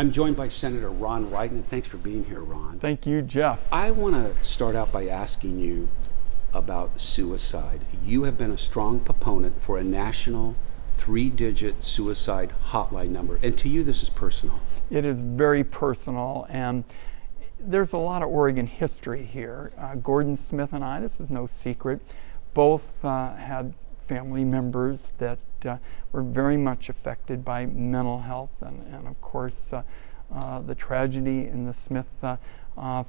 I'm joined by Senator Ron Wyden. Thanks for being here, Ron. Thank you, Jeff. I want to start out by asking you about suicide. You have been a strong proponent for a national 3-digit suicide hotline number. And to you, this is personal. It is very personal, and there's a lot of Oregon history here. Gordon Smith and I, this is no secret, both had family members that were very much affected by mental health, and of course the tragedy in the Smith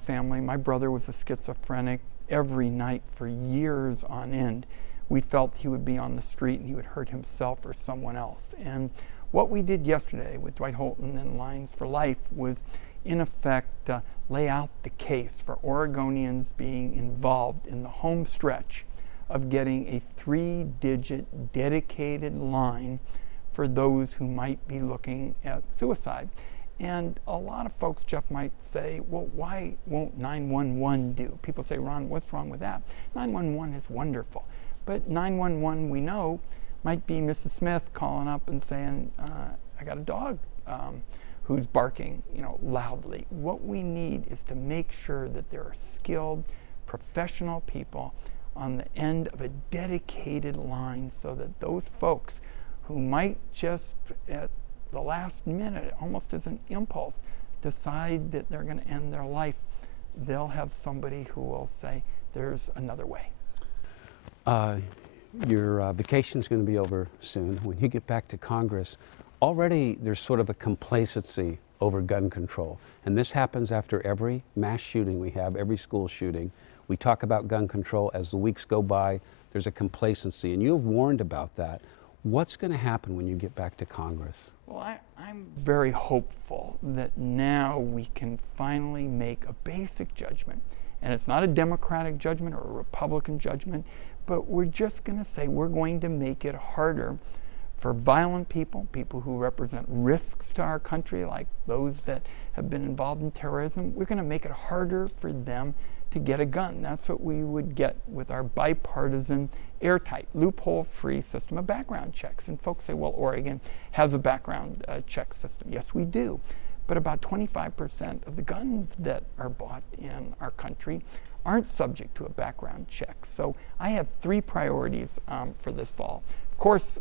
family. My brother was a schizophrenic. Every night for years on end, we felt he would be on the street and he would hurt himself or someone else. And what we did yesterday with Dwight Holton and Lions for Life was, in effect, lay out the case for Oregonians being involved in the home stretch of getting a 3-digit dedicated line for those who might be looking at suicide. And a lot of folks, Jeff, might say, well, why won't 911 do? People say, Ron, what's wrong with that? 911 is wonderful. But 911, we know, might be Mrs. Smith calling up and saying, I got a dog who's barking, loudly. What we need is to make sure that there are skilled, professional people on the end of a dedicated line so that those folks who might just at the last minute, almost as an impulse, decide that they're going to end their life, they'll have somebody who will say, there's another way. Your vacation's going to be over soon. When you get back to Congress, already there's sort of a complacency over gun control. And this happens after every mass shooting we have, every school shooting. We talk about gun control. As the weeks go by, there's a complacency. And you have warned about that. What's going to happen when you get back to Congress? Well, I'm very hopeful that now we can finally make a basic judgment. And it's not a Democratic judgment or a Republican judgment, but we're just going to say we're going to make it harder for violent people, people who represent risks to our country, like those that have been involved in terrorism. We're going to make it harder for them to get a gun. That's what we would get with our bipartisan, airtight, loophole-free system of background checks. And folks say, well, Oregon has a background check system. Yes, we do. But about 25% of the guns that are bought in our country aren't subject to a background check. So I have 3 priorities for this fall. Of course,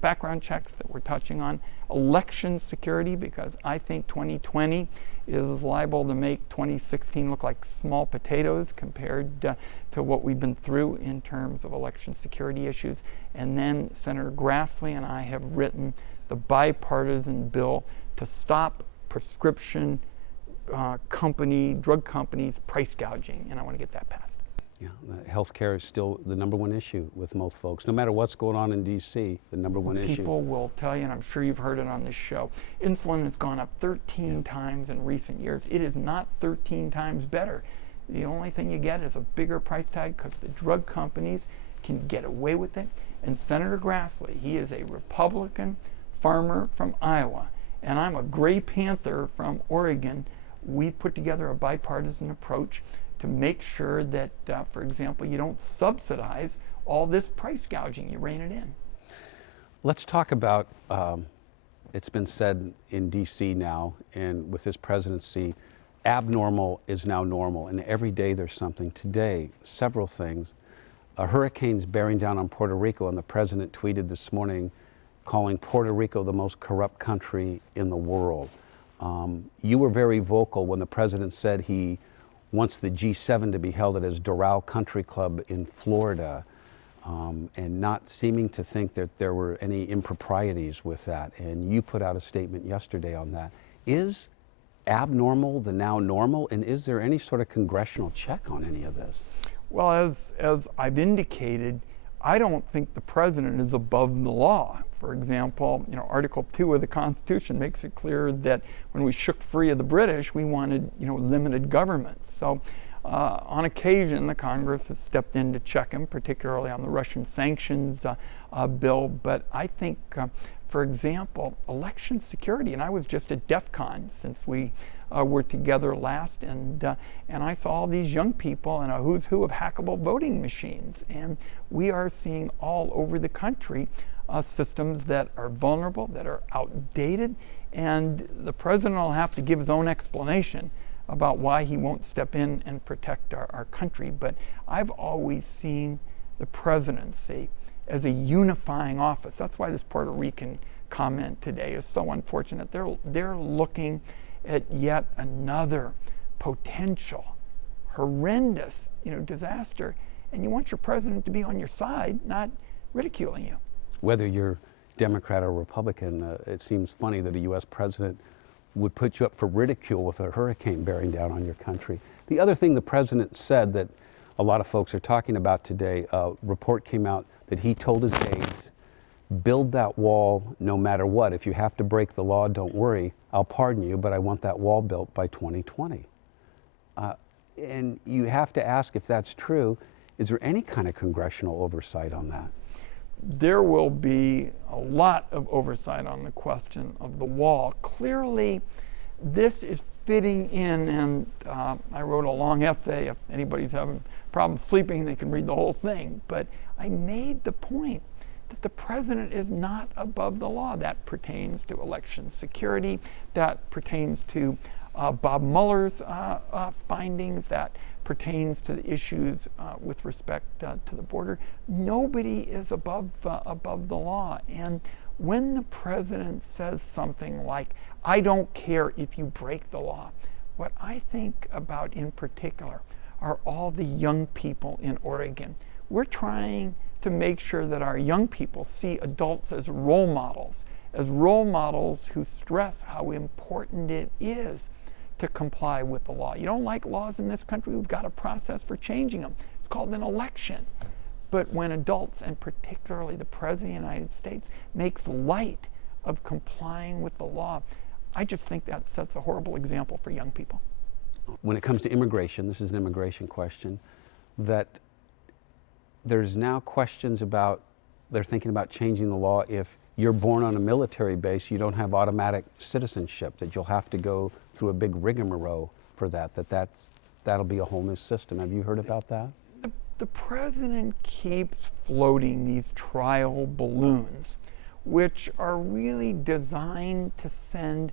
background checks that we're touching on, election security, because I think 2020 is liable to make 2016 look like small potatoes compared to what we've been through in terms of election security issues. And then Senator Grassley and I have written the bipartisan bill to stop prescription drug companies price gouging, and I want to get that passed. Yeah, healthcare is still the number one issue with most folks. No matter what's going on in D.C., the number one issue. People will tell you, and I'm sure you've heard it on this show, insulin has gone up 13 times in recent years. It is not 13 times better. The only thing you get is a bigger price tag because the drug companies can get away with it. And Senator Grassley, he is a Republican farmer from Iowa, and I'm a Gray Panther from Oregon. We've put together a bipartisan approach to make sure that, for example, you don't subsidize all this price gouging, you rein it in. Let's talk about, it's been said in D.C. now, and with this presidency, abnormal is now normal, and every day there's something. Today, several things. A hurricane's bearing down on Puerto Rico, and the president tweeted this morning calling Puerto Rico the most corrupt country in the world. You were very vocal when the president said he wants the G7 to be held at his Doral Country Club in Florida, and not seeming to think that there were any improprieties with that. And you put out a statement yesterday on that. Is abnormal the now normal, and is there any sort of congressional check on any of this? Well, as I've indicated, I don't think the president is above the law. For example, Article 2 of the Constitution makes it clear that when we shook free of the British, we wanted, limited government. So on occasion, the Congress has stepped in to check him, particularly on the Russian sanctions bill. But I think, for example, election security, and I was just at DEF CON since we were together last, and I saw all these young people and a who's who of hackable voting machines. And we are seeing all over the country systems that are vulnerable, that are outdated, And the president will have to give his own explanation about why he won't step in and protect our country. But I've always seen the presidency as a unifying office. That's why this Puerto Rican comment today is so unfortunate. They're looking at yet another potential horrendous, disaster, and you want your president to be on your side, not ridiculing you. Whether you're Democrat or Republican, it seems funny that a U.S. president would put you up for ridicule with a hurricane bearing down on your country. The other thing the president said that a lot of folks are talking about today, a report came out that he told his aides, build that wall no matter what. If you have to break the law, don't worry. I'll pardon you, but I want that wall built by 2020. And you have to ask if that's true, is there any kind of congressional oversight on that? There will be a lot of oversight on the question of the wall. Clearly, this is fitting in, and I wrote a long essay. If anybody's having problems sleeping, they can read the whole thing. But I made the point that the president is not above the law. That pertains to election security. That pertains to Bob Mueller's findings. That pertains to the issues with respect to the border. Nobody is above the law. And when the president says something like, I don't care if you break the law, what I think about in particular are all the young people in Oregon. We're trying to make sure that our young people see adults as role models who stress how important it is to comply with the law. You don't like laws in this country, we've got a process for changing them. It's called an election. But when adults, and particularly the President of the United States, makes light of complying with the law, I just think that sets a horrible example for young people. When it comes to immigration, this is an immigration question, that there's now questions about, they're thinking about changing the law. If you're born on a military base, you don't have automatic citizenship, that you'll have to go through a big rigmarole for that'll be a whole new system. Have you heard about that? The president keeps floating these trial balloons, which are really designed to send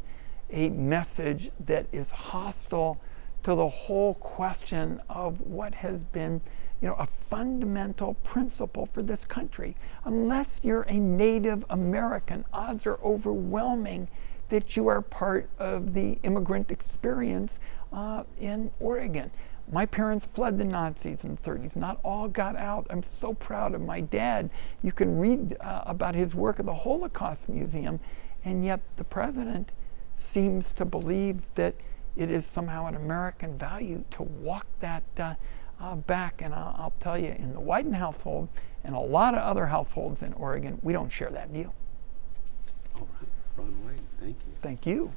a message that is hostile to the whole question of what has been a fundamental principle for this country. Unless you're a Native American, odds are overwhelming that you are part of the immigrant experience in Oregon. My parents fled the Nazis in the 30s. Not all got out. I'm so proud of my dad. You can read about his work at the Holocaust Museum, and yet the president seems to believe that it is somehow an American value to walk that back. And I'll tell you, in the Wyden household and a lot of other households in Oregon, we don't share that view. All right, Ron Wyden, thank you. Thank you.